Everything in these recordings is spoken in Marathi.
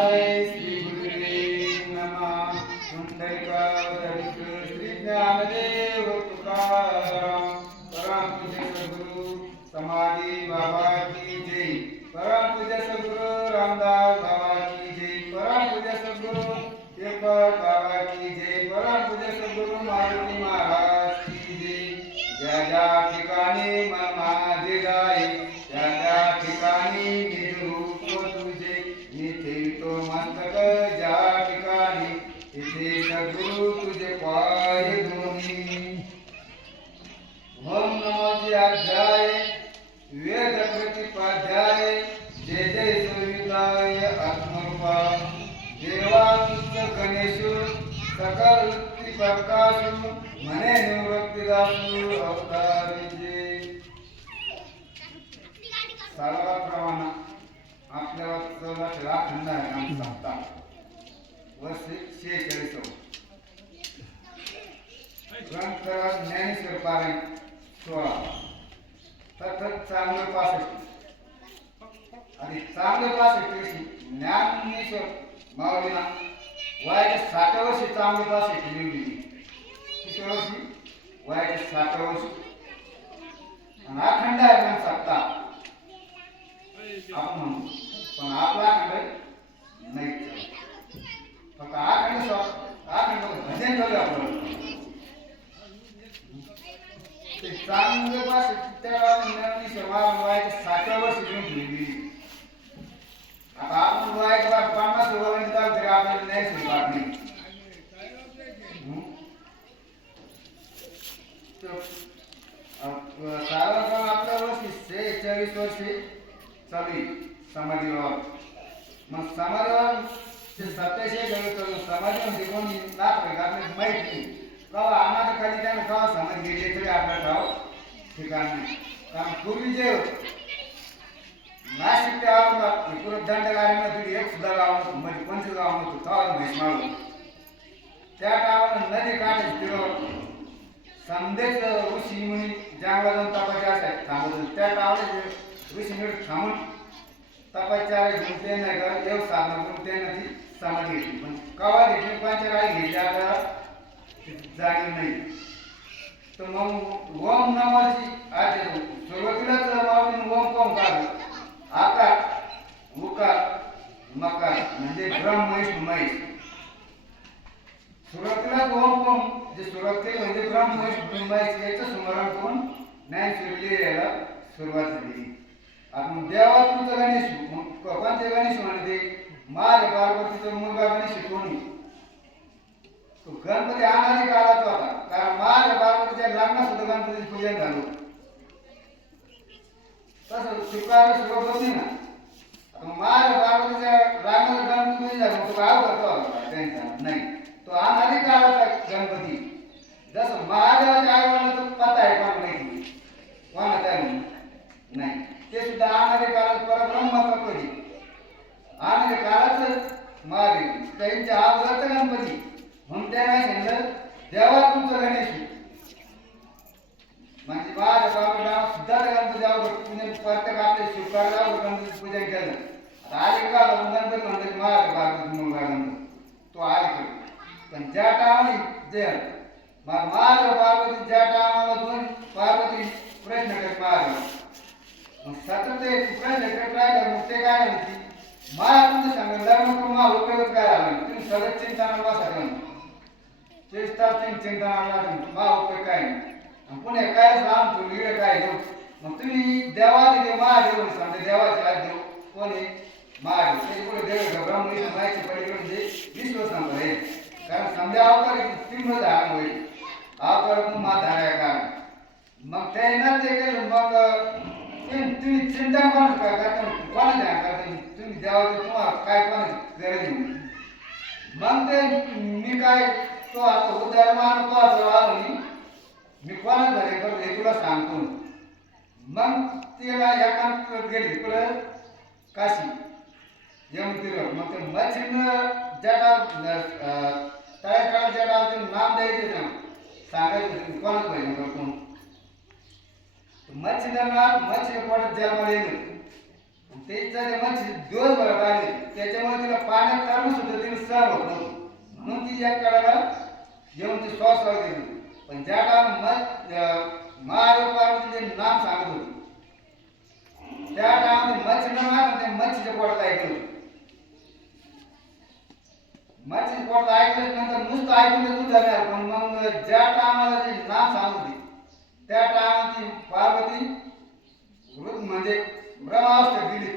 श्री गुरुदेव नमः. पुंडलिकावतरित श्री ज्ञानदेव तुकाराम. परम पूज्य सद्गुरु समाधी बाबा की जय. परम पूज्य सद्गुरु रामदास बाबा की जय. परम पूज्य सद्गुरु पेपर बाबा की जय. परम पूज्य सद्गुरु मारुती महाराज की जय. ज्या ज्या ठिकाणी मन माझे जाई त्या त्या ठिकाणी निज रूप तुझे इथे तो मस्तक ज्या ठिकाणी तिथे सद्गुरु तुझे पाय दोन्ही. ओम नमो अध्याय वेद प्रतिपाध्याय जय जय सुविदाय आत्मरूपा देवांत गणेशु सकल प्रकाशु मने निवृत्तीदासु अवतारीचे. सालाप्रमाणे आपल्याला चौदाशे अखंड आहे नाम सप्ताह वर्ष 46. ग्रंथराज ज्ञानेश्वर पारायण 16 तथाच चांगलं 65 आणि चांगलं 65 ज्ञानेश्वर माऊलीना वयाच्या 60 वर्षी चांगलं 65 लिहिली. किती वर्षी? वयाच्या 60 वर्षी. आणि अखंड आहे ग्रंथ सप्ताह आपण म्हणतो पण आपला अखंड नाही. फक्त अखंड भजन करूया आपण. ते चांगलं पास त्याला ज्ञानेश्वर वयाच्या 60 वर्षी लिहिली. आता आपण वयाच्या 50 वर्षांनी जाऊ तरी आपल्याला ज्ञानेश्वर पाठ नाही. साधारण आपल्या वर्षी 46 वर्षे चालू समाधीवर. मग समाधीवर ते 27 करून समाधीमध्ये कोणी नाचले का आपल्याला माहीत नाही. कवा आम्हाला खाली त्यानं कवा समाधी गेली तरी आपल्याला ठाव ठिकाण नाही. कारण पूर्वी जे नाशिक ते औरंगाबाद पुरं दंडगारीमध्ये एक सुद्धा गाव नव्हतं. म्हणजे 25 गाव नव्हतं. तेव्हा म्हैस माळू त्या गावाला नदी काठी फिरवत समदेच ऋषी मुनी जंगलात जाऊन तपस्या असायची थांबत. त्या गावाला ऋषी मुनी थांबून तपस्या घेऊन ते नाही का देव साधना करून त्यांना ती समाधी घेतली. पण कवा घेतली कोणत्या काही घेतली आपल्याला जाणीव नाही. तर मग ओम नावाची आधी सुरुवातीलाच माऊलीने ओम कोण काढलं. आकार उकार मकार म्हणजे ब्रह्म विष्णू महेश. सुरुवातीलाच ओम कोण जे सुरुवाती म्हणजे ब्रह्म विष्णू महेश याचं स्मरण करून ज्ञानेश्वर लिहायला सुरुवात झाली. आपण देवातूच गणेश कोणते गणेश म्हणते माझ्या पार्वतीचा मुलगा गणेश कोणी तो गणपती अनादी काळात होता. कारण माझ्या पार्वतीच्या लग्नात सुद्धा गणपतीचे पूजन झालं. तसं शुक्राला सुरुवात होती ना. माझ्या पार्वतीच्या लग्नात गणपती पूजन झालं. तो काय करतो त्यांचा नाही. तो अनादी काळाचा गणपती. जसं महादेवाच्या आईवडिला तो पता आहे कोण नाही कोणाचा नाही. ते सुद्धा अनादी काळात परब्रह्म तत्वजी अनादी काळाच महादेव त्यांच्या अवघात गणपती म्हणून त्या नाही सांगितलं देवा तुमचं गणेश म्हणजे माझ्या बाबा सुद्धा गणपती अवघड पूजन प्रत्येक आपले शुक्राला गणपती पूजन केलं. आता अलीकडे गणपती म्हणतात माझ्या पार्वती मुलगा गणपती तो अलीकडे. पण ज्या टायमाला जे माझ्या पार्वती ज्या टायमाला दोन पार्वती प्रश्न करत महादेव मग सतत ते प्रश्न करत राहिलं. मग ते काय म्हणते मला तुमचं सांगितलं लग्न करून मला उपयोग काय झाला. तुम्ही सगळं चिंतनाला बसा चिंता मला उपयोग काय नाही. पुणे काय सांग तू इकडे काय देऊ. मग तुम्ही देवाचे देव महादेव सांगते देवाचे आज देव कोणी महादेव ते पुढे देव ब्रह्म विष्णू माहिती पडले म्हणजे विश्व सांगतो. कारण समजा अवतार तीव्र धारण होईल अवतार म्हणून मा धाराय कारण मग ते ना ते केलं. मग तुम्ही चिंता कोण करता कोणा ध्यान करता तुम्ही देवाचे तुम्हाला काय कोणाची गरज नाही. मग ते मी काय तो आता उद्या मान तो असं मी कोणाच भरे करतो हे तुला सांगतो. मग तिला या काम गेली पुढं काशी यमतीवर. मग ते मच्छीनं ज्या तळ्या काळात ज्या ते नाम द्यायचे ना सांगायचं कोणाच भरे करतो. मच्छी पोटात जन्माला येईल ते मच्छी दिवसभरात आले त्याच्यामुळे तिला पाण्यात ती एक कडाला येऊन ती श्वास लावत गेली. पण ज्या टाइम महादेव पार्वतीचे नाम सांगत होती त्या टाइम मच्छी न ते मच्छीच्या पोटात ऐकलं होतं. मच्छीच्या पोटात ऐकल्यानंतर नुसतं ऐकून दूध झालं. पण मग ज्या टायमाला जे नाम सांगत होती त्या टायमाला ती पार्वती वृद्ध म्हणजे ब्रह्मावस्थेत गेली.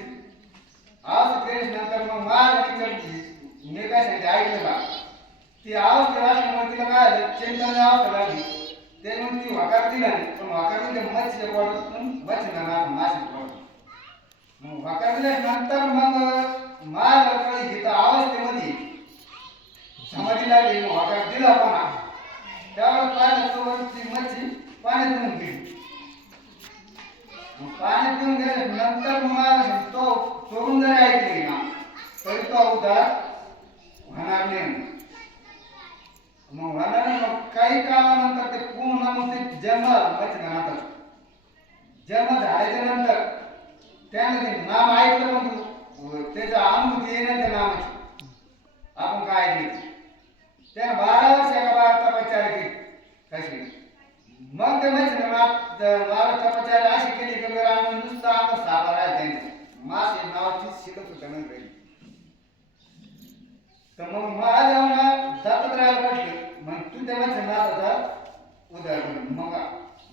अवस्थेत गेल्यानंतर मग महादेव मी काय सांगते ऐकलं का ती अवस्थेत असल्यामुळे तिला काय झालं चिंतनाची अवस्था लागली. त्यामुळे ती वाकार दिला नाही. पण वाकार दिले मच्छीच्या पोटातून मच्छीला मासे पोटात मग वाकार दिल्यानंतर मग महादेवाकडे हिता अवस्थेमध्ये समाधी लागली. मग वाकार दिला पण त्यावेळेस पाहिलं तो ती मच्छी पाण्यात येऊन गेली. पाण्यात येऊन गेल्यानंतर मग तो सोडून जरी ऐकली ना तरी तो उद्धार होणार नाही. मग होणार नाही. मग काही काळानंतर ते पूर्ण मग ते जन्म झाला. जन्म झाल्याच्या नंतर त्याने ते नाम ऐकलं पण त्याचा अनुभूती येणार त्या नामाची आपण काय ऐकली. त्याने 12 वर्ष एका बाळा तपश्चर्या केली कशी. मग ते म्हणजे बाळा तपश्चर्या अशी केली की नुसतं अंग सापा राहिला त्यांचं मासे नावाची शिकत होतं नाही. तर मग महादेवांना जातात राहायला म्हटलं मग तू त्या मच्छीनाथाचा उदाहरण मग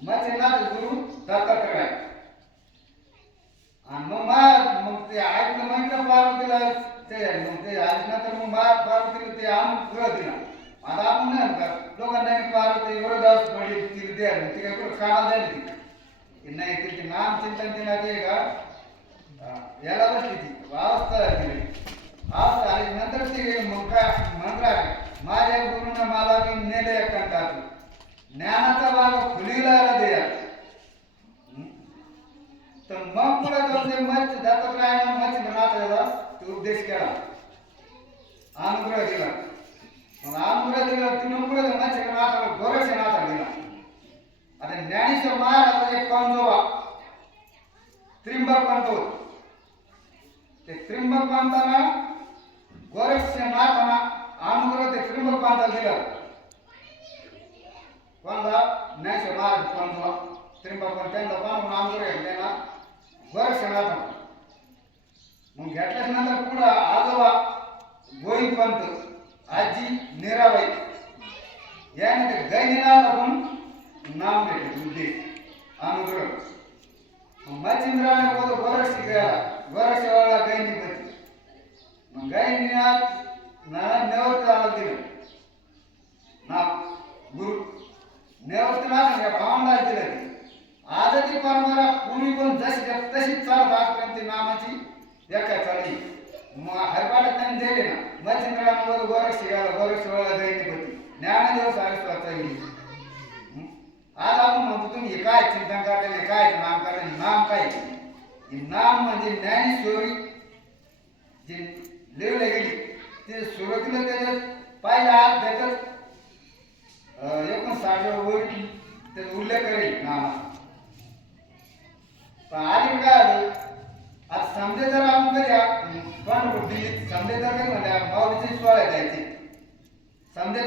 मच्छीनाथ गुरु जातात राहायला. आणि मग ते ऐकलं म्हटलं पार्वतीला ते मग ते ऐकल्यानंतर मग पार्वतीला ते अनुग्रह दिला. आता आपण नाही का लोकांना पार्वती एवढं दास पडली तिला द्या ती काय कुठं कामाला झाली ती नाही तिथे नाम चिंतन तिला ते का याला बसली ती अवस्था दिली. अवस्था आली नंतर ती मग काय म्हणणार माझ्या गुरुनं मला मी नेले एकांतात ज्ञानाचा भाग फुलीला द्या. तर मग पुढे जाऊन ते मच्छी जातात राहायला मच्छी नाथाला ते उपदेश केला अनुग्रह दिला. मग अनुग्रह दिला तिनं पुढे मच्छी नाथाला गोरक्ष नाथा दिला. आता ज्ञानेश्वर महाराज एक पंजोबा त्रिंबक पंत होत. ते त्रिंबक पंताना गोरक्ष नाथाना अनुग्रह ते त्रिंबक पंताला दिला. कोणता ज्ञानेश्वर महाराज पंजोबा त्रिंबक पंत त्यांना पण अनुग्रह घेतला गोरक्ष नाथा. मग घेतल्यानंतर पुढे आजोबा गोविंद पंत आजी नीराबाई याने ते गैनीनाथ आपण नाम घेतले उद्देश अनुग्रह. मच्छिंद्राने बोल गोरक्ष गेला गोरक्ष वाला गैनीपती. मग गैनीनाथ नेवृत्त दिलं नाव गुरु नेवृत्तनाथ या भावंडाला दिलं. आजची परंपरा पूर्वी पण जशी तशीच चालत आजपर्यंत नामाची व्याख्या चालली. मग हरपाटात त्यांनी दिले ना मच्छिंद्राने बोल गोरक्ष गेला गोरक्ष वाला गैनीपती ज्ञानदेव सारस्वत गेली. आज आपण म्हणतो तुम्ही हे काय चिंतन करताय काय नाम करताय नाम काय नाम म्हणजे ज्ञानेश्वरी जे लिहिलं गेली ते सुरुवातीला त्याच्यात पाहिजे आज त्याच्यात 59 ओळी त्याचा उल्लेख करेल नामाचा. पण आधी काय आलं आज समजे जर आपण कधी पण दिल्लीत समजे जर काही म्हणले माऊलीचे सोहळा द्यायचे समजे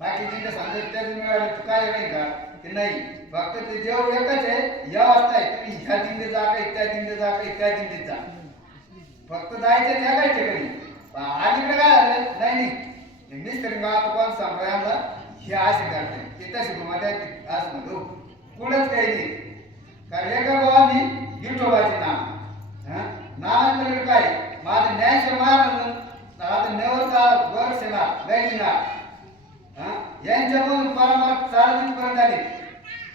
बाकीचे समजे त्याच मिळालं काय नाही का ते नाही. फक्त ते देव एकच आहे या वाजता आहे तुम्ही ह्या दिंडीत जा का त्या दिंडीत जा का त्या दिंडीत जा फक्त जायचं त्या काय ठिकाणी. अलीकडे काय आलं नाही नाही मिस्त्री कोण संप्रदायाला हे असे करते ते तसे मध्ये असं म्हणतो कुठंच काही नाही. कारण एका भावानी विठोबाचे नाम नामांतर काय माझं ज्ञानेश्वर महाराज आता नेवरता गोरक्षनाथ गैनीनाथ यांच्याकडून परंपरा चालत पर्यंत आली.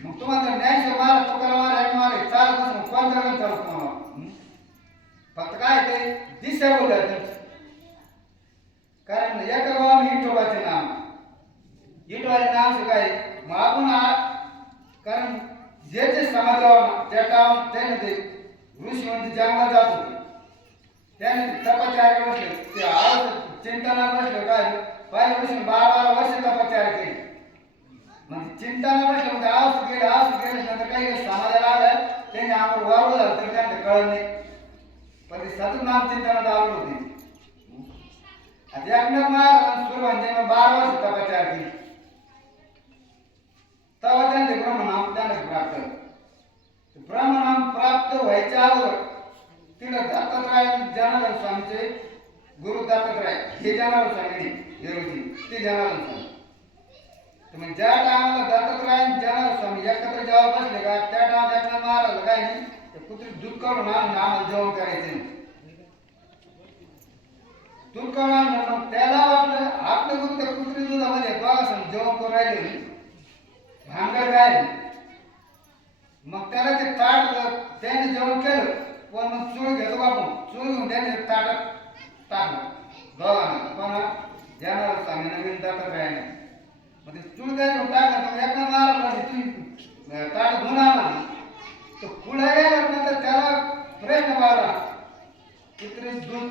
मग तुम्हाला ज्ञानेश्वर महाराज तुकाराम महाराज चालत नसून कोणत्या वेळेला चालत तुम्हाला फक्त काय ते दिशा बोलत. कारण एका गावाने विठोबाचे नाम विठोबाचे नाम काय मग आपण कारण जे जे समाजावर त्या टाइम त्याने ते ऋषी म्हणजे जंगलात जात होते त्याने तपश्चर्या बसले ते आज चिंतनात बसले काय पहिल्या ऋषी 12 वर्ष तपश्चर्या केली. म्हणजे चिंतनात बसले म्हणजे आवाज गेले नंतर काही समाजाला आलं त्यांनी आम्हाला वाढवलं झालं तर त्यांना कळलं नाही. पण ते सतत नाम चिंतनात आलं होते. आता एकनाथ महाराज सुरवंजानं 12 वर्ष तपश्चर्या केली. तेव्हा त्यांचे ब्रह्मनाम त्यांना प्राप्त झालं. ब्रह्मनाम प्राप्त व्हायच्या अगोदर तिला दत्तात्रय जनार्दन स्वामीचे गुरु दत्तात्रय हे जनार्दन स्वामी येरोजी ते जनार्दन स्वामी. तर मग ज्या टायमाला दत्तात्रय आणि जनार्दन स्वामी एकत्र जेव्हा बसले का त्या टायमाला एकनाथ महाराज काय नाही ते कुत्री दूध काढून आणून आम्हाला जेवण करायचं नाही. दूध काढून आणलं मग त्याला वाटलं आपलं गुरु त्या कुत्री दुधामध्ये बघा जेवण करून राहिले नाही भांगर काय. मग त्याला ते ताट त्याने जेवण केलं पण मग चूळ घेतो बापू चूळ घेऊन त्याने ताटात टाकलं दोघांना पण जनार्दन स्वामी नवीन दत्तात्रयाने मग ते चूळ त्याने टाकलं तर एकदा मारला तुम्ही ताट धुवून आणला तो पुढे गेल्यानंतर त्याला प्रश्न पाहिला कुत्रे दूध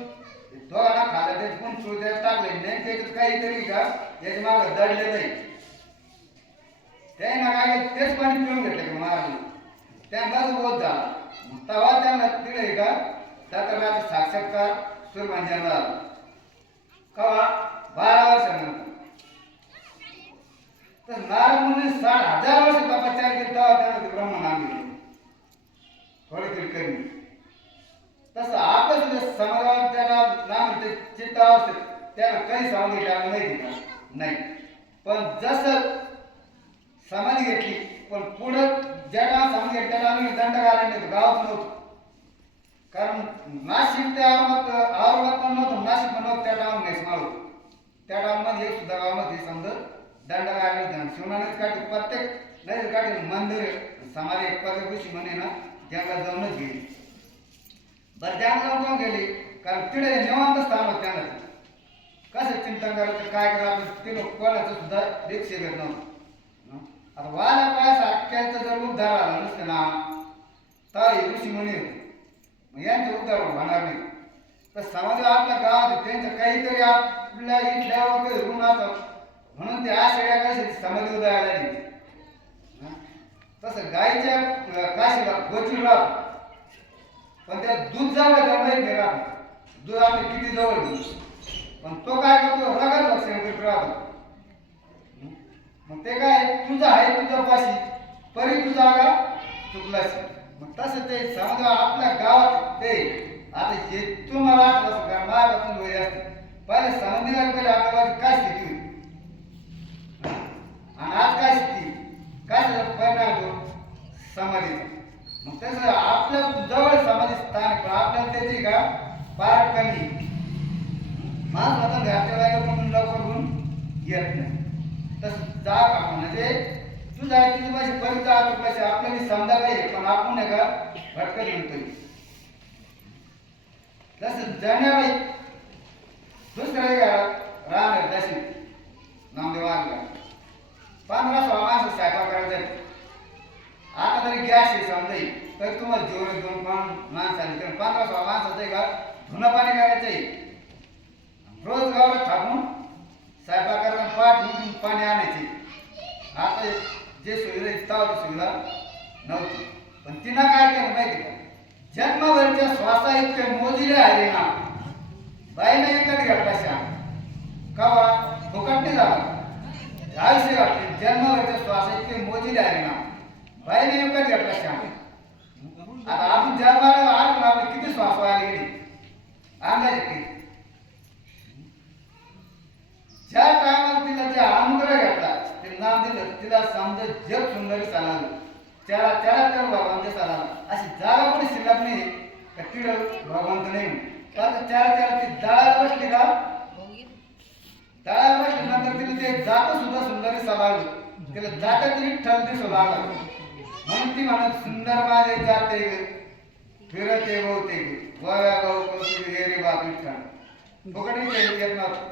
दोघांना खाल्लं ते पण चूळ त्याला टाकले नाही त्याच्यात काहीतरी का याच्या मागं दडले नाही त्याने काय तेच पाणी पिऊन घेतलं की महाराज त्यांनाच बोध झाला. तेव्हा त्यांना दिले का दत्तात्रयाचा साक्षात्कार सुरवंजाला झाला. केव्हा 12 वर्षानंतर. तर नारद मुनी 60,000 वर्ष तपश्चर्या केली तेव्हा त्यांना ते ब्रह्मनाम दिले थोडे तरी कमी. तसं आपण सुद्धा समाजावर त्याला नाम ते चित्त अवस्थेत त्याला काही समाधी टाकलं माहिती का नाही. पण जसं समाधी घेतली पण पुढं ज्या गावात समाधी घेतली त्याला आम्ही दंड घालायला नव्हतो गावात नव्हतो कारण नाशिक ते औरंगाबाद पण नव्हतं नाशिक पण नव्हतं त्या गावामध्ये माळू त्या गावामध्ये एक सुद्धा गावामध्ये समजा दंड घालायला शिवनानेच काढली प्रत्येक नाही काढली मंदिर समाधी एक प्रत्येक ऋषी म्हणे ना जंगलात जाऊनच गेली. बरं जंगलात जाऊन गेली कारण तिथे निवांत स्थान होतं त्यांना कसं चिंतन करायचं काय करायचं ते लोक कोणाचं सुद्धा रिक्षा घेत नव्हतं. आता वाला पायसा अख्ख्याचं जर उद्धार आला नसतं ना तर ऋषी म्हणे मग यांचं उद्धार होणार नाही. तर समाज आपल्या गावात त्यांचं काहीतरी आपल्या इथल्या वगैरे ऋण असतात म्हणून ते आषाढ्या कशाची समाधी उदयाला नाही. तसं गायच्या काशीला गोचील राहतो पण त्या दूध जवळ माहिती नाही राहतो दूध आपले किती जवळ घेऊ पण तो काय करतो रगत लक्षण करीत राहतो. मग ते काय तुझं आहे तुझं पाशी परी तुझा जागा चुकलाशी. मग तसं ते समजा आपल्या गावात ते आता हे तुम्हाला आठवत असेल कारण महाराष्ट्रातून वय असते पहिले समजण्याला पहिले आपल्या काय स्थिती होती आणि आज काय स्थिती काय परिणाम होतो समाधीचा. मग तसं आपल्या जवळ समाधी स्थान पण आपल्याला त्याची का फार कमी माणूस आता घरच्या जागा म्हणून लवकर होऊन येत नाही. तसं जागा म्हणजे तू जाय तुझी पाहिजे परत जा तू पाहिजे आपल्याला समजा पाहिजे पण आपण नाही का भटकत म्हणतोय. तसं जाण्याबाई दुसऱ्या घरात राहणार तशी नामदेव वागला 15-16 माणसं स्वयंपाक करायचा. आता तरी गॅस आहे समजाई तर तुम्हाला जेवढे 2 माणसांनी 15-16 माणसाचं आहे का धुणं पाणी करायचं आहे रोज गावात थांबून स्वयंपाक करायला पाठ उठून पाणी आणायचे. आता जे सुविधा तेव्हा सुविधा नव्हती पण तिनं काय केलं माहिती का जन्मभरच्या श्वासा इतके मोजिले आले ना बाईने विकत घेतला श्याम कवा फुकट नाही झाला आयुष्य घातले जन्मभरच्या श्वासा इतके मोजिले आले ना बाईने विकत घेतला श्याम. आता आपण जन्माला आलो ना आपले किती श्वास व्हायला गेले अंदाजे किती ज्या टायमाला तिला जे अनुग्रह घेतला ते नाम दिलं तिला समजा जग सुंदरी चालवलं त्याला भगवंत चालवला. अशी जागा कोणी शिल्लक नाही का तिला भगवंत नाही तर त्याला ती दळाला बसली का दळाला बसल्यानंतर तिला ते जात सुद्धा सुंदरी चालवलं तिला जात तरी ठल दिसू लागलं म्हणून ती म्हणत सुंदर माझे जाते फिरते बहुते गोव्या गाव कौतुक हेरे बाप विठ्ठल फुकट येत नव्हतं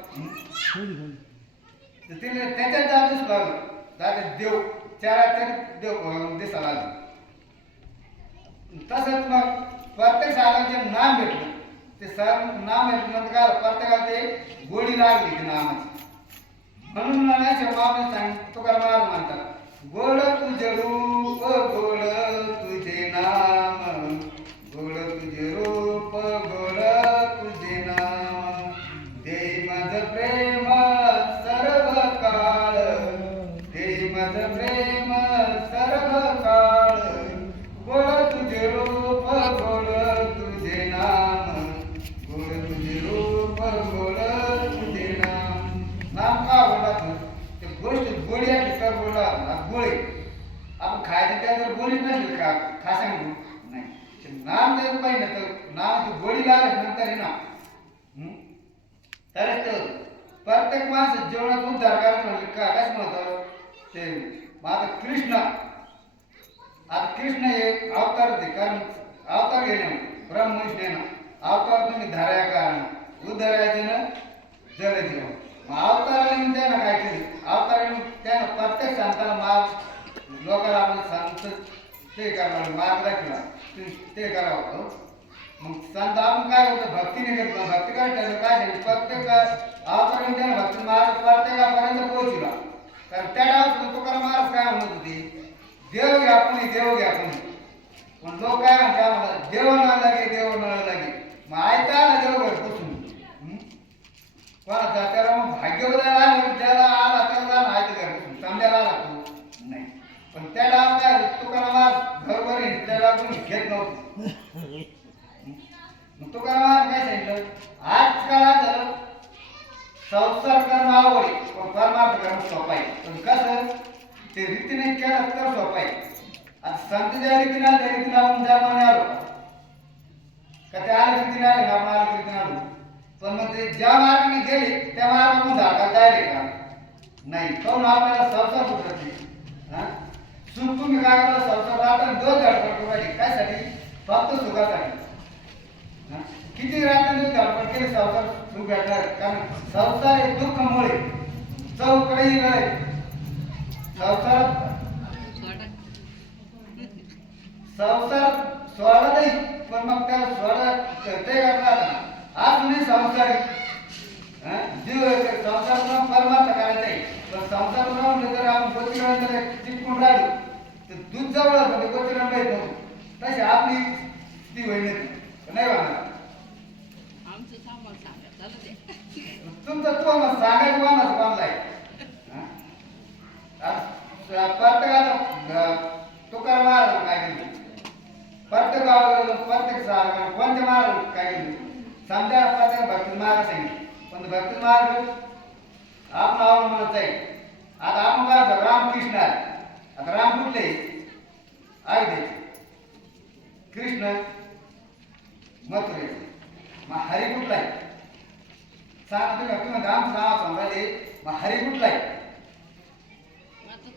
तिने त्याच्यात जातच लागलं जाते देव चार देव दिसायला लागले. तसंच मग प्रत्येक सालाचे नाम भेटलं ते सर नाम भेटल्यानंतर काय प्रत्येकाला ते गोडी लागली ती नामाची म्हणून म्हणायचे मामी सांग तुकाराम महाराज म्हणतात गोड तुझे रूप गोड तुझे नाम गोड तुझे रूप गोड तुझे नाम दे माझ प्रत्येक माणसं जेवणात उद्धार करायचं म्हणले का काय म्हणतं ते मग आता कृष्ण हे अवतार होते कारण अवतार घेणं ब्रह्मनिष्ठ येणं अवतार तुम्ही धाराया कारण उद्धरायचं जग जीवन मग अवताराला येऊन त्यानं काय केलं अवतार त्यानं प्रत्येक संतांना मार्ग लोकांना आपण सांगतो ते करणार मार्ग दाखवला ते करावं मग संत आपण काय होतं भक्तीने घेतलं भक्ती काय ठरलं काय झालं प्रत्येक अवतार त्यानं भक्ती मार्ग प्रत्येकापर्यंत पोहोचला कारण त्या डाव तुकाराम महाराज काय म्हणत होते देव घ्या आपण पण लोक काय म्हणते आम्हाला देव न लागे मग आयता आला देव घर बसून कोणाचा त्याला मग भाग्यवदाला आलं ज्याला आला त्याला आयत घर बसून समजायला आला तू नाही पण त्या डाव काय तुकाराम महाराज घरभर त्याला कोणी घेत नव्हतं मग तुकाराम महाराज काय सांगितलं आज काळात झालं संसार करणं आवड पण परमार्थ करणं सोपं आहे पण कसं ते रीतीने केलं तर सोपं आहे आता संत ज्या रीतीने आले त्या रीतीने आपण जन्माने आलो का त्या आल्या रीतीने आले आपण आल्या रीतीने आलो पण मग ते ज्या मार्गाने गेले त्या मार्गातून धाका जायले का नाही पण आपल्याला संसार सुटत हा सुख तुम्ही काय करा संसार आता दोन धडपड करायची कायसाठी फक्त सुखासाठी किती रात्र धडपड केली संसार सुख भेटणार कारण संसार हे दुःखामुळे चौकडेही गळे संसार सोडा नाही पण मग त्याला सोडा ते करणार आज नाही संसार जीव संसार परमार्थ करायचा आहे पण संसार म्हणलं तर आपण गोतीरांना चिटकून राहिलो तर दूध जवळ म्हणजे गोतीरांना येत नव्हतं तशी आपली ती होईल नाही होणार तुमचं तो सांगायचं कोणाचं कोणला आहे प्रत्येकाला तुकाराम महाराज काय केलं प्रत्येक गावाला प्रत्येक कोणत्या महाराज काय केलं समजा प्रत्येक भक्ती महाराज सांगितलं पण भक्ती महाराज आपण अवलंबनाच आहे आता आपण काय रामकृष्ण आहे आता राम कुठले आहे ते कृष्ण मथुरे मग हरी कुठला आहे सांगा तुम्ही तुम्ही राम नाव सांगाले मग हरी कुठला आहे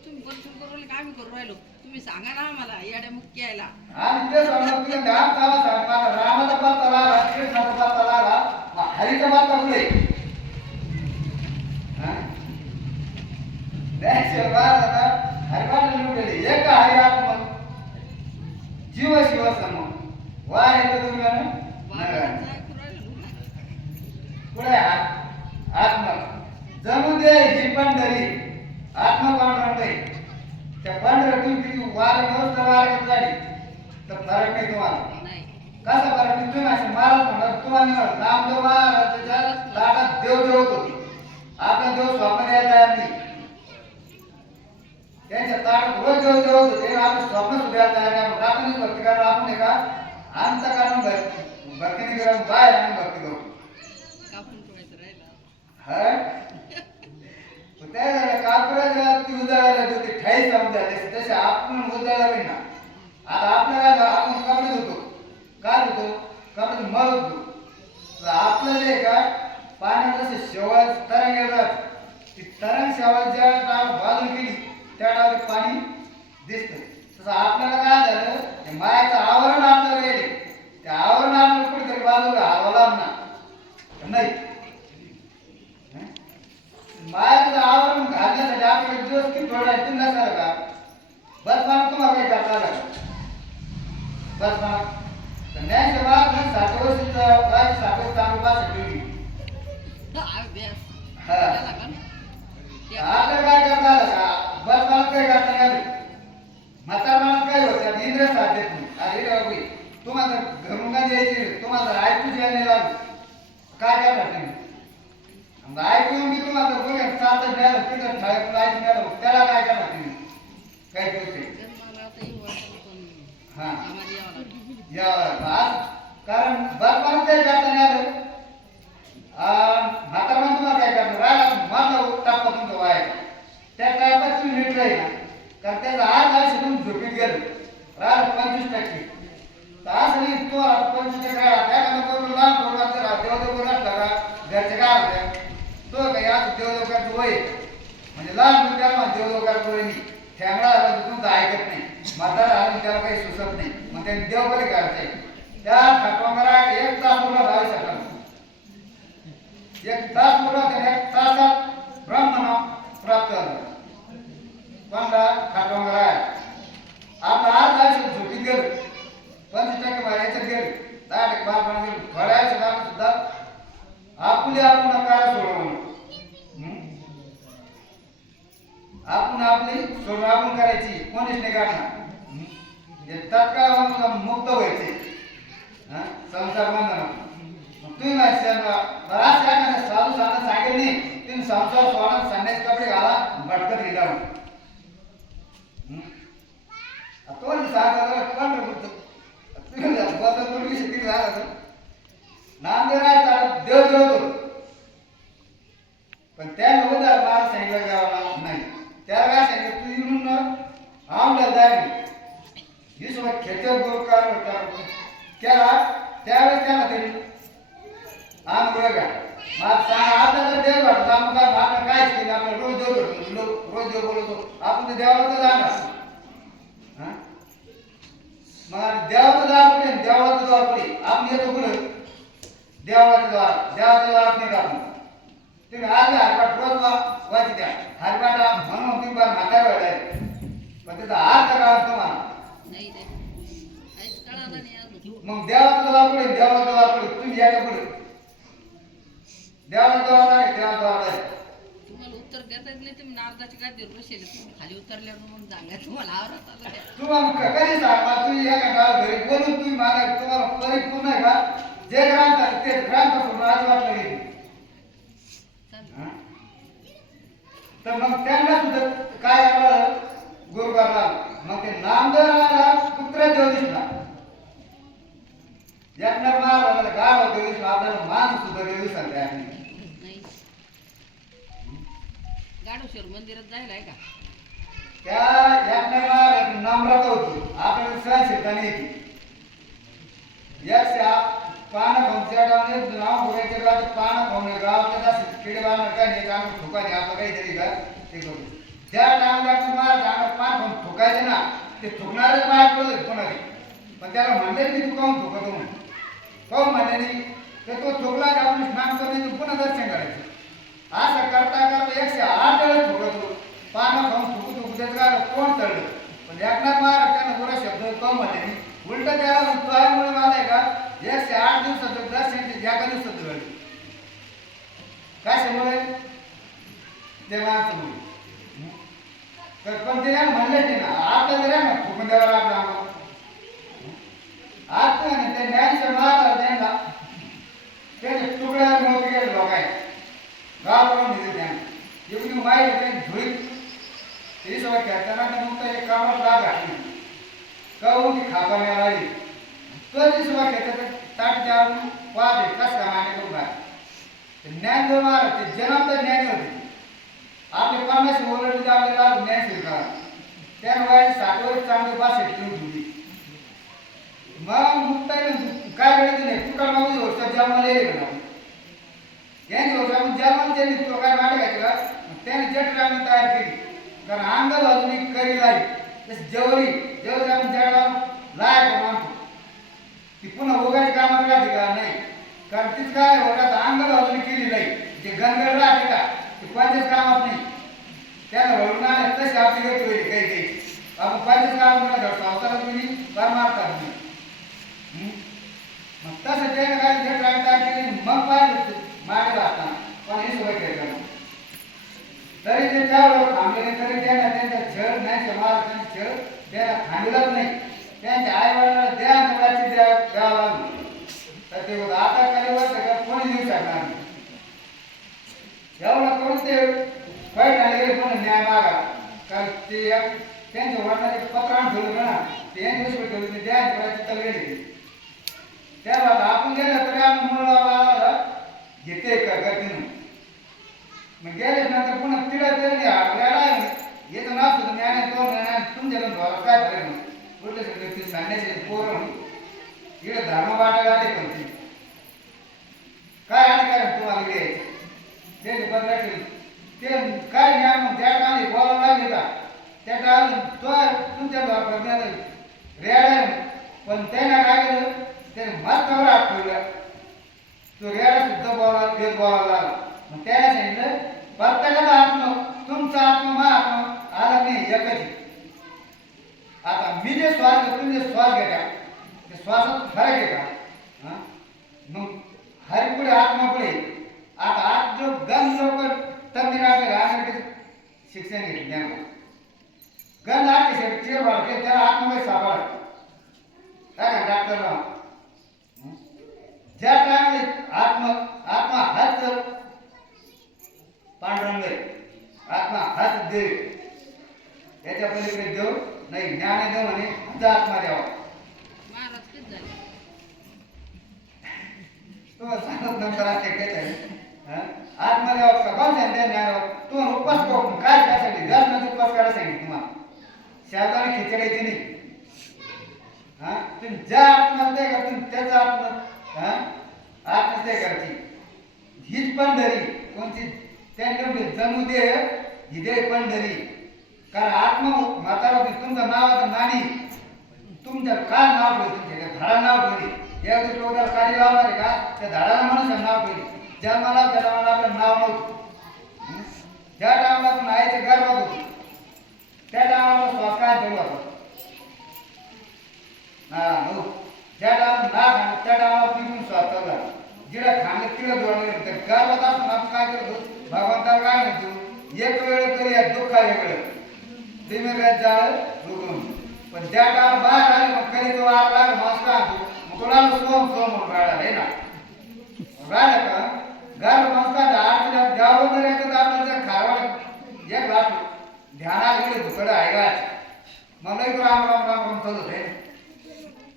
तुम्ही बोलतो आम्ही करू राहिलो तुम्ही सांगा ना आम्हाला येड्या मुक्की यायला आणि ते सांगतो की राम नाव सांगा रामाचा पत्ता लागा कृष्णाचा पत्ता लागा मग हरीचा पत्ता कुठे हरिपाठ निवडले एक हरी आत्मा जीव शिव सम वाय येतो तुम्ही पुढे आत्मा जमू दे ही पंढरी आत्मा पांढरा त्या पांढऱ्या तुम्ही किती वार नसतं वार झाली तर फरक नाही तुम्हाला कसा फरक नाही तुम्ही असे महाराज म्हणणार तुम्हाला नामदेव महाराजाच्या लाटात देव जेवत होती आपला देव स्वप्न द्यायला तयार नाही त्यांच्या ताटात रोज देव जेवत होते आपण स्वप्न सुद्धा तयार नाही रात्रीच भक्ती करा आपण एका आमचा कारण भक्तीने करा बाहेर आणि भक्ती करू त्या कापरा ती उजाळायला होती ठाई समजायला तसे आपण उजाळावे ना आता आपल्याला आपण कपडे धुतो काय धुतो कपडे मळ धुतो आपलं जे का पाण्यात जसे शेवळ तरंग येतात ती तरंग शेवळ ज्या बाजून केली त्या डावात पाणी दिसतं तसं आपल्याला काय झालं मायाचं आवरण आपल्याला येईल त्या आवरण आपल्याला कुठेतरी बाजूला हरवला ना नाही मायाचं आवरण घालण्यासाठी आपल्याला दिवस किती थोडा आहे तुम्ही नसाल का बस मला तुम्हाला काही करता आला बस मला ज्ञानच्या बाहेर 60 वर्षाचा वय 60 वर्ष चांगली भाषा ठेवली आपल्याला काय करता आलं का बस मला काही करता नाही आलं म्हातारपणात काय होतं इंद्र साथ देत नाही अरे बाबा तुम्हाला घरून का द्यायची तुम्हाला ऐकूच यायला लागलं काय करणार तुम्ही ऐकून मी तुम्हाला बोलेन सातच मिळालं तिथं ठाण्यात ऐकून मिळालं त्याला काय करणार तुम्ही काय करते हा यावर कारण बरं काही करता नाही आलं म्हातारपण तुम्हाला काय करणार राहिला माझा टापा तुमचा व्हायचा त्या टापात तुम्ही नीट राहील ना कारण त्याचा आज आयुष्य तुम्ही झोपीत गेलं राहिलं 25% तर असं नाही तुम्हाला 25% राहिला त्या करून लहान पोराचं देवदेव बोलत का घरचे काय होत्या तो काही आज देवलोकाचं वय आहे. म्हणजे लहान मुलाला देवलोकाचं वय नाही. ठेंगडा आला तर तुमचं ऐकत नाही, म्हातारा आला तर त्याला काही सुचत नाही, मग त्यांनी देव कधी करायचंय. त्या खटवांगरा 1 तास उभा राहू शकला. 1 तास उभा त्याने 1 तासात ब्रह्मनाम प्राप्त झालं. कोणता खटवांगरा आहे आपलं आज आयुष्य झोपीत गेलं, 25% याच्यात गेले, 10% बालपणा गेलं. थोड्या आयुष्यात सुद्धा आपुले आपण नकार सोडवणं, आपण आपली सोडवणूक करायची, कोणीच नाही करणार. हे तत्काळ मुक्त व्हायचे संसार बंधन. तुम्ही बराच काय साधू सांगत सांगेल नाही, तुम्ही संसार सोडा, संन्यास कपडे घाला, भटकत गेला. तो सांगता पण तुम्ही शेती झाला नामदेव राहता देव देवत होतो, पण त्या नवदार मला सांगितलं गावाला नाही. त्याला काय सांगितलं तू म्हणून आमला जाय ही सोबत खेटर गोरकार केला. त्यावेळेस त्याला तरी आम बघा मला सांगा आता जर देव घडला मग आपलं काय केलं, आपलं रोज देव घडतो, रोज देव बोलवतो, आपण तर देवाला तर जाणार. मग देवाचं द्वार कुठे, देवाचं द्वार कुठे, आपण येतो कुठे देवाचं द्वार, देवाच्या द्वारात नाही आपण. तुम्ही आज हरपाट रोज वाची द्या हरपाटा म्हणून तुम्ही बार म्हातार व्हायला, पण त्याचा अर्थ कळा तुम्हाला. मग देवाचं द्वार कुठे, देवाचं द्वार कुठे, तुम्ही याच्या पुढे देवाचं द्वार आहे, देवाचं द्वार आहे. तुम्हाला उत्तर देता येत नाही, तुम्ही नारदाची गादी बसेल, तुम्ही खाली उतरल्यावर मग सांगा तुम्हाला आवरत आलं. तुम्हाला कधी सांगा तुम्ही एका गावात घरी बोलून तुम्ही मला तुम्हाला परिपूर्ण आहे का जे ग्रांथ ते ग्रांथ सोडून अजिबात नाही. तर मग त्यांना सुद्धा काय करायला गुरु करला, मग ते नामदेवाला कुत्रा देव दिसला, एकनाथ महाराजाला गाव देव दिसला, आपल्याला माणूस सुद्धा देव दिसला. नाही गाडोश्वर मंदिरात जायला आहे का त्या एकनाथ महाराज नम्रता होती, आपल्याला सहनशीलता येते. याच्या पानं खाऊनच्या डावणे नाव बोलायचे गाव पानं खाऊन गावातल्या किडे बांधणार काय नाही काम ठोकायचे आपलं काहीतरी का ते करू. ज्या टाइमला आपण महाराज पान खाऊन ठोकायचे ना ते ठोकणारच बाहेर पडलं कोणाला, पण त्याला म्हणले की तू काहून ठोकतो म्हणून, काहून म्हणले नाही तर तो ठोकला की आपण स्नान करून पुन्हा दर्शन करायचं. असं करता करता 108 वेळेस ठोकतो, पानं खाऊन ठोकू त्याचं काय कोण चढलं. पण एकनाथ महाराज त्यांना थोडा शब्द कम म्हणले नाही, उलट त्याला म्हणतो आहे म्हणून मला आहे का 108 दिवसाचं दर्शन ते एका दिवसाचं घडलं. काय समोर ते माणसामुळे तर पण ते म्हणले ते ना आपल्या जर ना ठोकून द्यावा लागला आम्हाला. आज ते ज्ञानेश्वर महाराज त्यांना त्याचे तुकड्यावर मोठे गेले लोक आहेत गावाकडून दिले त्यांना एवढी माहिती त्यांनी धुळीत ते सगळं खेळताना मग एक कामात राग घातली कहून ती खापाण्याला आली तो जी सगळं खेळतात ताट जाऊन पाहते कसं माने करून राहते. ज्ञान महाराज ते जन्मता ज्ञानी होते, आपले 50 ओरडले आपल्याला ज्ञान स्वीकार त्या वयाने 60 वर्ष चांगले 62 ठेवून दिली. मग मुक्ताई काय करायचं नाही तुका मागून वर्षात जन्माला येईल का यांनी वर्ष आपण जन्माला त्यांनी तुला काय वाट घ्यायची का त्याने जठराने तयार केली, कारण अंग बाजूने करी लाई तशी जेवढी आपण जळला लायक मानतो ती पुन्हा उगाची कामात राहते का नाही, कारण तीच काय होतात अंग बाजूने केली नाही जे गणगड राहते का ते कोणत्याच कामात नाही. त्याला वळून आल्या तशी आपली गती होईल काही काही आपण कोणत्याच कामात घडतो अवतारात तुम्ही परमार्था मग तसं त्याने काय जठराने तयार केली. मग पाहिजे मागे असताना पण हे सगळं केलं तरी ते त्यावर थांबले तरी त्यांना त्यांचा छळ नाही महाराजांचा छळ त्याला थांबलाच नाही. त्यांच्या आई वडिलांना द्या मुलाची द्यावं लागली तर ते आता काही वर्ष कोणी देऊ शकणार नाही. एवढं करून ते पैठा गेले पण न्याय मागा, कारण ते त्यांच्या वडिलांचे पत्र आणून ठेवलं ना ते यांनी दिवस ठेवले ते द्या मुलाची तल गेले त्याला आपण गेलं तरी आपण मुलाला घेते का करते मग गेले नंतर पुन्हा तिला तरी येतं नाव ज्ञान तो तुमच्या काय करेल कुठले सगळे सांगण्याचे पोरं इकडे धर्म वाटायला ते पण काय अधिकार तुम्हाला घ्यायचं ते पत्र केली ते काय ज्ञान मग त्या टाळी बोलायला लागले का त्या टाळी तो तुमच्या प्रज्ञान रेडा पण त्याने काय केलं ते मस्तावर हात ठेवला तो रेडा सुद्धा बोलायला भेद बोलायला लागला मग त्याने सांगितलं प्रत्येकाचा आत्मा तुमचा आत्मा मा आत्मा आला नाही एकच आहे. आता मी जे श्वास घेतो तुम्ही जे श्वास घ्या ते श्वासात फरक आहे का हा मग हर पुढे आत्मा पुढे आता आज जो गण लोक तमिळनाडू राहण्याचे शिक्षण घेतले ज्ञान गण आठ चेर वाढते त्याला आत्मा सापड काय डॉक्टर ज्या टाइमले आत्मा आत्मा हाच पांडुरंग आत्मा हाच देव याच्या पलीकडे देव नाही ज्ञान देव म्हणे तुझा आत्मा द्यावा महाराज किती झाले तो सांगत नंतर असे काय आत्मा द्यावा का कोण सांगते ज्ञान तू उपास करू काय त्यासाठी जास्त उपास करा सांगितलं तुम्हाला शाळाने खिचडायची नाही हा तुम्ही ज्या आत्मा ते का तुम्ही त्याचा आत्मा हा आत्मा ते करायची हीच पंढरी कोणती त्यांनी जमू दे ही दे पंढरी कारण आत्मा म्हातारा तुमचं नाव नाणी तुमच्या काय नाव ठेवली तुमच्या झाडा नाव ठेवली या दिवशी लोकांना काळजी लावणार आहे का त्या झाडाला माणूस नाव ठेवली जन्माला त्या टायमाला आपलं नाव नव्हतं ज्या टायमाला आपण आईच्या गर्भात होतो त्या टायमाला श्वास काय ठेवला होता हा हो ज्या टायमाला ना त्या टायमाला पिकून श्वास ठेवला जिडा खाणे तिला जोडले तर गर्भात असून आपण काय करतो भगवंताला काय म्हणतो एक वेळ तरी या दुःखा वेगळं दिमेरात जाळ रुकून पण ज्या टायमाला बाहेर आले मग कधी तो आला मस्त आणतो मग तुला सोम सोम म्हणून राहिला आहे ना राहिलं का गर्भ माणसाचा आठ द्यावं जर येतं तर आपल्याला खावं एक लाट ध्यानाला गेले दुकडं आहे का मला एक राम राम राम राम चालत आहे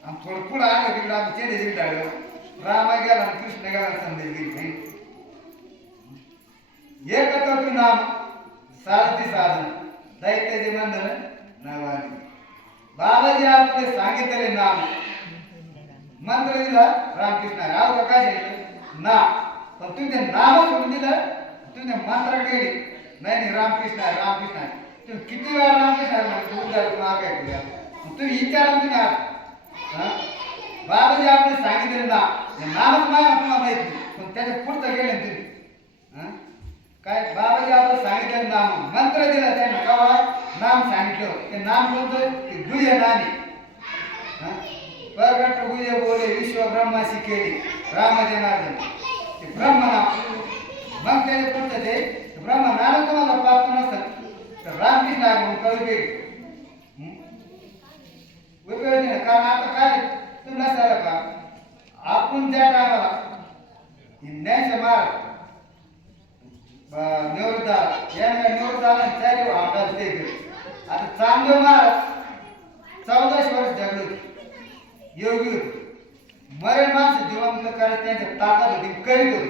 आणि थोडं पुढं आलं तिकडं आम्ही चेडे दिली टाळलं रामा गेला आणि कृष्ण गेला संदेश गेली एकच नाम सारथी साधन दैत्याचे बंधन नवानी बाबाजी आपले सांगितलेले नाम मंत्र दिला रामकृष्ण राव काय सांगितलं ना पण तुम्ही ते नाम सोडून दिलं तुम्ही मंत्र केली नाही रामकृष्ण आहे रामकृष्ण आहे तुम्ही किती वेळा रामकृष्ण आहे तुम्ही विचारा तुम्ही बाबाजी आपले सांगितले ना नामच तुम्हाला माहिती पण त्याच्या पुढचं गेले तुम्ही काय बाबाजी आपलं सांगितलं नाम मंत्र दिला त्यांना कवा नाम सांगितलं ते नाम कोणतं ते गुह्य नामी प्रगट गुह्य बोले विश्व ब्रह्माशी केली रामजनार्दन ते ब्रह्म नाम मग त्याने पुढचं ते ब्रह्म नाम तुम्हाला प्राप्त नसतं तर रामकृष्ण आहे म्हणून कळवे उपयोग नाही कारण आता काय तुम्ही नसायला का आपण त्या टायमाला ज्ञानचे मार्ग निवृत्त यांना निवृत्त आला चारी आमदार ते आता चांगलं महाराज 14 वर्ष जगले होते योगी होते मरण माणसं जिवंत करायचं त्यांच्या ताकद होती करीत होते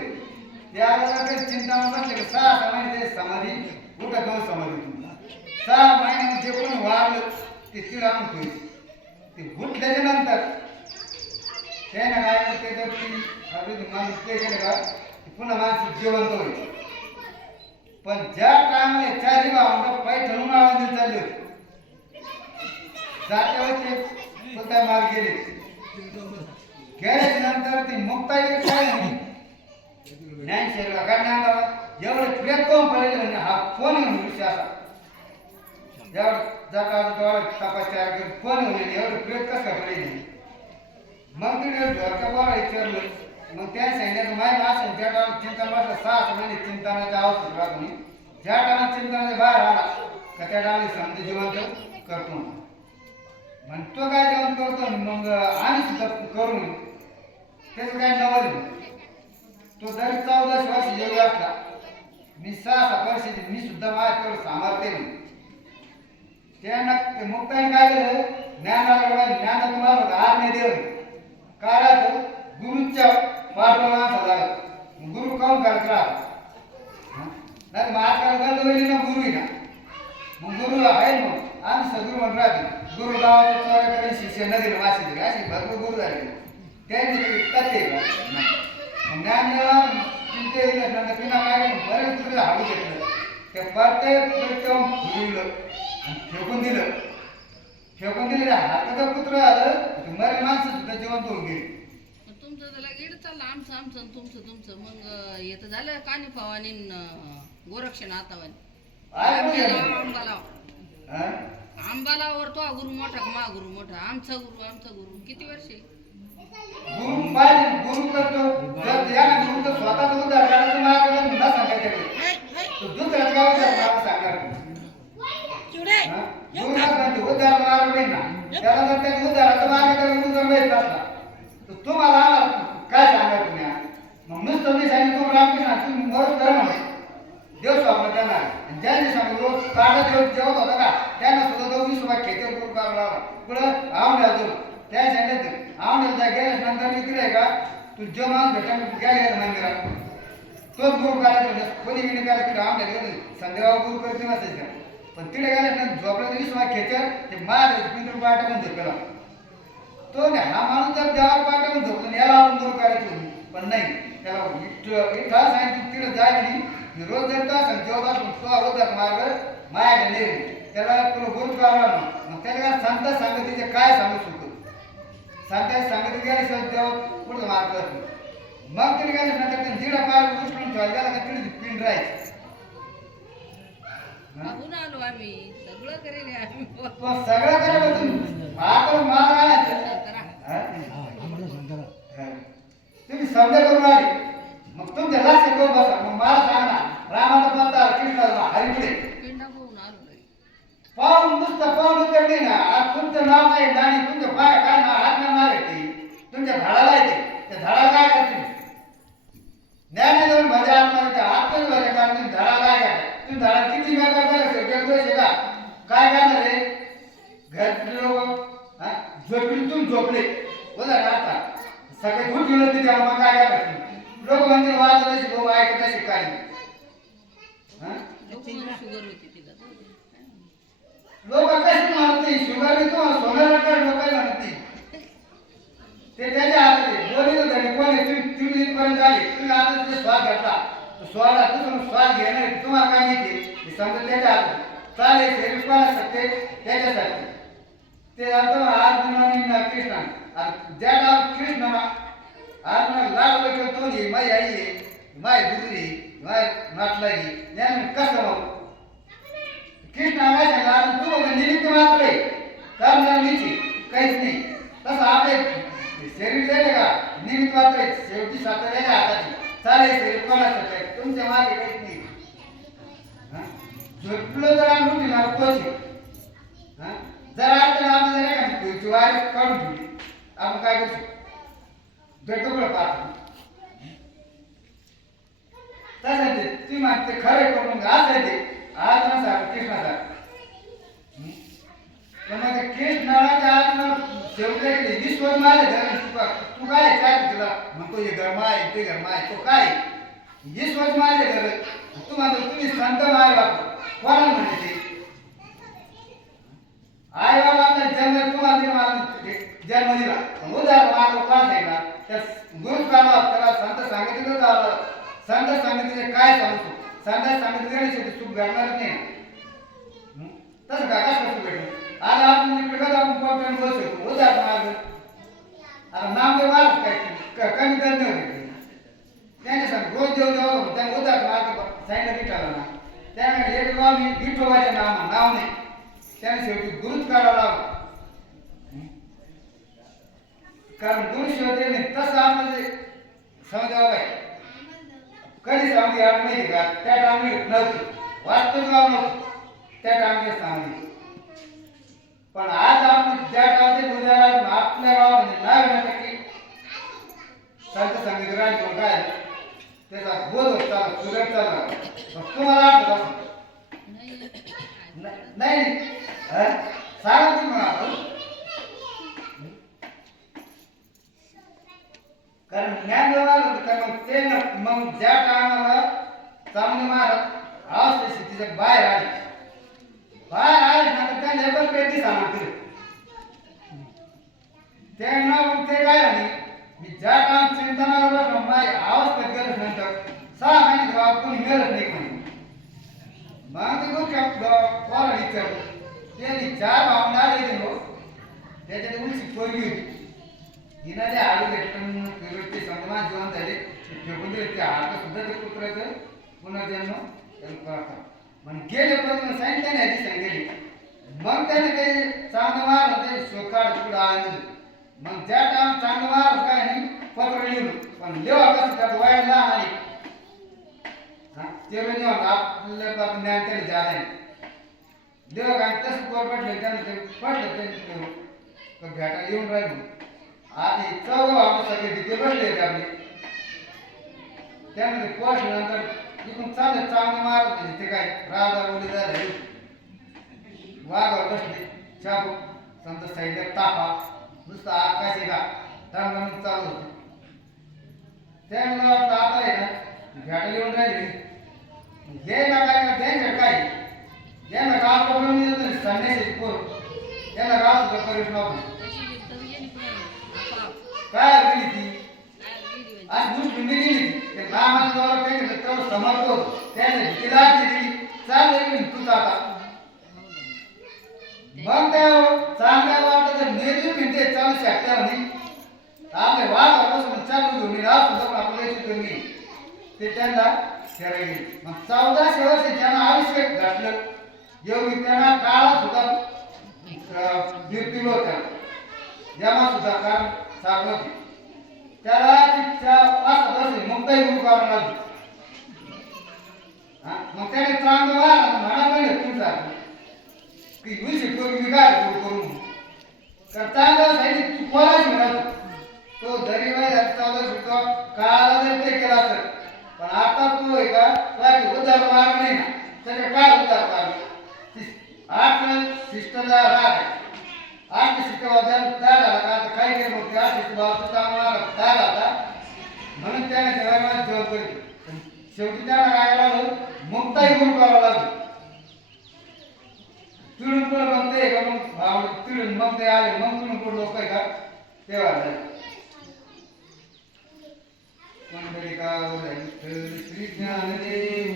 त्याला काही चिंता नसले की 6 महिने ते समाधी उठत दोन समाधी होती 6 महिने जे कोणी वारलं ते तिला आणून ते उठल्याच्या नंतर त्याने काय करते तर ती माणूस ते केलं का पुन्हा माणसं जिवंत होईल पण ज्या टायमाला चारी भावंड पैठणून आळंदी चालले होते जात्यावर ते स्वतः मार्ग गेले गेल्याच्या नंतर ती मुक्ताई काय नाही ज्ञान शरीराला काय ज्ञान एवढे प्रेत कोण पडले म्हणजे हा कोण येऊन विषय असा एवढं जाता तपासचार करून कोण होईल एवढे प्रेत कसं काय पडले मग तिने ढोरका बाबा विचारलं मग त्या सांगितलं माहिती असं ज्या टायमाला चिंतन वाटलं 6 महिने चिंतनाच्या आवश्यक राहतो ज्या टायमाला चिंतनाच्या बाहेर आला का त्या टायमाला समजा जिवंत करतो म्हण तो काय जेवण करतो मग आम्ही सुद्धा करून त्याचं काय नवल तो जरी 14 वर्ष योगी असला मी 6 वर्षाची मी सुद्धा माझ्याकडे सामर्थ्य नाही त्यानं मुक्ताने काय केलं ज्ञानाला ज्ञान तुम्हाला हार नाही देऊ कारण गुरुच्या पाठवा माणसाला गुरु काऊन करत राहतो नाही मग आजकाल गंधवली ना गुरु ना मग गुरु आहे मग आम्ही सगुरु म्हणून राहते गुरु गावात चोऱ्याकडे शिष्य न दिलं मासे दिले असे भरपूर गुरु झाले त्यांची तथ्य का ज्ञान चिंते दिलं नंतर तिला काय बरेच हाडू घेतलं त्या प्रत्येक एकदम फिरवलं आणि फेकून दिलं हाताचं कुत्र आलं ते मरे माणसं सुद्धा जिवंत होऊन गेली. मग तुमचं त्याला गेड चाललं आमचं आमचं आणि तुमचं मग येतं झालं कानी पावानी गोरक्षण आतावानी आंबाला हा? आंबालावर तो गुरु मोठा मा गुरु मोठा आमचा गुरु किती वर्षे गुरु पाहिजे गुरु करतो जर या गुरु तर स्वतःच उद्धार करायचं मला न सांगायचं तो दुसऱ्याच गावात सांगणार हा? गुरुला म्हणतो उद्धार मार्ग नाही ना त्याला जर त्या उद्धाराचा मार्ग त्याला उद्धार माहित नसला तर तुम्हाला काय सांगा तुम्ही मग नुसतं मी सांगितलं तू रामकृष्ण तुम्ही मरोज कर म्हणे देव स्वप्न देणार ज्यांनी सांगितलं रोज ताटा देव जेवत होता का त्यांना सुद्धा तो 20 रुपये खेतेर करून काढला पुढं आवडला तो त्या सांगितलं आवडला गेल्यानंतर मी तिला का तू जो माणूस भेटा गेला मंदिरात तोच गुरु करायचा म्हणजे कोणी विणी करायचं तिला आवडला गेलं संध्याकाळ गुरु करते नसायचं पण तिथे गेल्यानंतर झोपला 20 रुपये खेतेर ते मार पिंटर पाटा पण झोपला तो हा माणूस जर देवाला पाटा पण झोपला याला आपण गुरु करायचं पण नाही त्याला इथं सांगितलं तिला जाय आणि रोज जर तास जेवढा तो अगोदर मार्ग माया नेली त्याला तुला गुरु करावा मग त्याला संत सांगतीचे काय सांगू शकतो संत सांगती गेल्याशिवाय देव पुढचं मार्ग करतो मग तिने गेल्यानंतर जिडा पाय उचलून ठेवायला गेला का तिने पिंड राहायची बघून आलो आम्ही सगळं करेल आम्ही सगळं करायला तुम्ही मार्ग तुम्ही समजा करून आले मग तुमच्या लक्ष करून बसा मग मला सांगा रामाचा पत्ता कृष्णाचा हरिपुढे पिंडा बघून आलो पाहून नुसतं पाहून उतरली ना आज तुमचं नाव काय आणि तुमच्या पाय काय ना हात नाही मारते तुमच्या झाडाला येते त्या झाडाला काय करते ज्ञान जाऊन भजा आत्मा आत्मच भजा कारण तुम्ही झाडाला काय करता तुम्ही झाडाला किती मेकर करायचं का काय करणार रे घरचे लोक झोपली तुम्ही झोपले बोला ना आता सगळे खूप गेलं तिथे मग काय करतात लोक म्हणजे वाचत लोक ऐकत शिकायला शुगर होती तिला लोक कशी म्हणत नाही शुगर येतो सोन्याला काय लोक म्हणत नाही ते त्याच्या हातात आहे बोली धनी कोणी तुम्ही इथपर्यंत आले तुम्ही आता तिथे श्वास घेतला श्वास तुम्ही श्वास घेणार तुम्हाला काय माहिती हे समजा त्याच्या हातात चालेल शरीर कोणासाठी त्याच्यासाठी ते आता अर्जुन आणि कृष्ण ज्या नाव कृष्ण अर्जुन लागलं की तो माई आई आहे माय गुजरी माय नाटलागी ज्ञान कसं मग कृष्ण काय सांगा तू निमित्त मात्र आहे कारण काहीच नाही तसं आपले शरीर दिले का निमित्त मात्र आहे शेवटी स्वतः दिल्या हाताची चालेल शरीर कोणासाठी आहे तुमच्या मागे काहीच नाही झोपलं तर आम्ही उठी ना तोच जर आता आम्ही जर एखादी वायर काढून ठेवली आपण काय करू शकतो भेटतो कुठं पाहतो तसं ते तुम्ही म्हणते खरं करून असं आहे ते आज ना सांग कृष्णाचा पण मग कृष्णाच्या आज शेवटी विश्व माझे घर तू काय काय तुला म्हणतो हे घर माय ते घर माय तो काय विश्वच माझे घर तू म्हणतो तुम्ही संत माय बाप कोणाला म्हणायचे आई बाबा आपल्या जन्म तुम्हाला जन्म दिला उदाहरण मार्ग कोण सांगितला त्या गुरु काढला त्याला संत सांगितलं झालं संत सांगितले काय सांगतो संत सांगितले तू घडणारच नाही तसं का कसं तू भेटू आज आपण इकडे आपण पोटाने बसू उदाहरण मार्ग आता नामदेव मार्ग काय कमी दंड होते त्यांच्या सांग रोज देव देवा त्यांना उदाहरण मार्ग सांगितलं विठाला ना त्याने एक गाव मी विठोबाच्या नाव नाही त्याने शेवटी गुरुच काढावा लागला कारण गुरु शिवतेने तसं आपलं समजावं काय कधी सांगते आपण माहिती का त्या टाइमला नव्हतं वास्तव गाव नव्हतं त्या टाइमला सांगली पण आज आपण ज्या टाइमचे उदाहरण आपल्या गावामध्ये 9% संत सांगितलं राजकोट काय त्याचा बोध होता सुरत चालला मग तुम्हाला आठवत नाही सांगा तुम्ही आपण कारण ज्ञान देवाला कारण ते मग ज्या टायमाला चांगले महाराज अवस्था स्थितीच्या बाहेर आले नंतर त्यांनी एकच पेटी सांगितलं त्यांना मग ते काय झाले मी ज्या काम चिंतनाला बसलो माझ्या अवस्थेत गेलो नंतर 6 महिने कोणी गेलंच नाही म्हणे मग ते पोराला विचारलं त्यांनी 4 भावंड आले ते लोक त्याच्यात उलची पोरगी होती हिनं ते आलू भेटून ते संगमा जेवण झाले फेकून दिले ते हात सुद्धा ते कुत्र्याचं पुनर्जन्म करतात मग गेले पण सांगितलं नाही ती सांगितली मग त्याने ते चांगलं मारलं ते शोकाड तिकडं आणलं मग त्या टाइम चांगलं मारलं काय नाही पत्र लिहिलं पण लिहा कसं त्यात वयाला लहान आली ते म्हणजे आपल्याला ज्ञान त्याला जात आहे देवा काय तसं पोर पडलं त्यानं ते पडलं ते भेटायला येऊन राहिलो आता हे चौघं आम्ही सगळे तिथे बसले आहेत आपले त्यामध्ये पोचल्यानंतर तिकडून चाललं चांगलं मारत म्हणजे ते काय राजा बोली झालं वाघावर बसले चाबू समजा साईडला तापा नुसतं आकाश आहे का टांगण चालू होते त्यांना आता आहे ना भेटायला येऊन राहिले हे ना काय त्यांच्या काय यांना गाव प्रॉब्लेम संन्यासाची पोर यांना गाव सुद्धा करीत नव्हतं काय गेली ती आज दुसरी गेली ते नामाच्या द्वारा काही तेवढं समजतो त्याने तिला दिली चालू तूच आता मग त्या चांगल्या वाटत तर नेहमी म्हणते चालू शकता म्हणे आपले वाघापासून चालू घेऊन राहत सुद्धा आपल्या घेऊन ते त्यांना फिरायला गेले मग 1400 वर्ष त्यांना आयुष्य घातलं योगी त्यांना काळा सुद्धा दीर्घ होता जमा सुद्धा कारण सापडते त्याला तिच्या 5 वर्ष मुक्ताई गुरु करायला लागली मग त्याने चांगलं म्हणा पाहिजे तुमचा की विषय करून काय करून तर चांगलं सांगितलं तू कोणाच म्हणाल तो जरी माहिती 14 सुद्धा काळाला जर ते केला असेल पण आता तू आहे का तुला उद्धार मार्ग नाही ना त्याच्या काय उद्धार मार्ग 8 सिस्टरला राग 8 सिस्टरवाद्या तयार झाला का आता काही केलं मग त्या सिस्टरबाबत चांगला तयार झाला म्हणून त्याने त्याला जॉब केली शेवटी त्याला काय लागलं मुक्ताई गुरु करावं लागलं तिळून पुढे म्हणते का मग तिळून मग ते आले मग तिळून पुढे लोक आहे का तेव्हा पंढरिका श्री ज्ञानदेव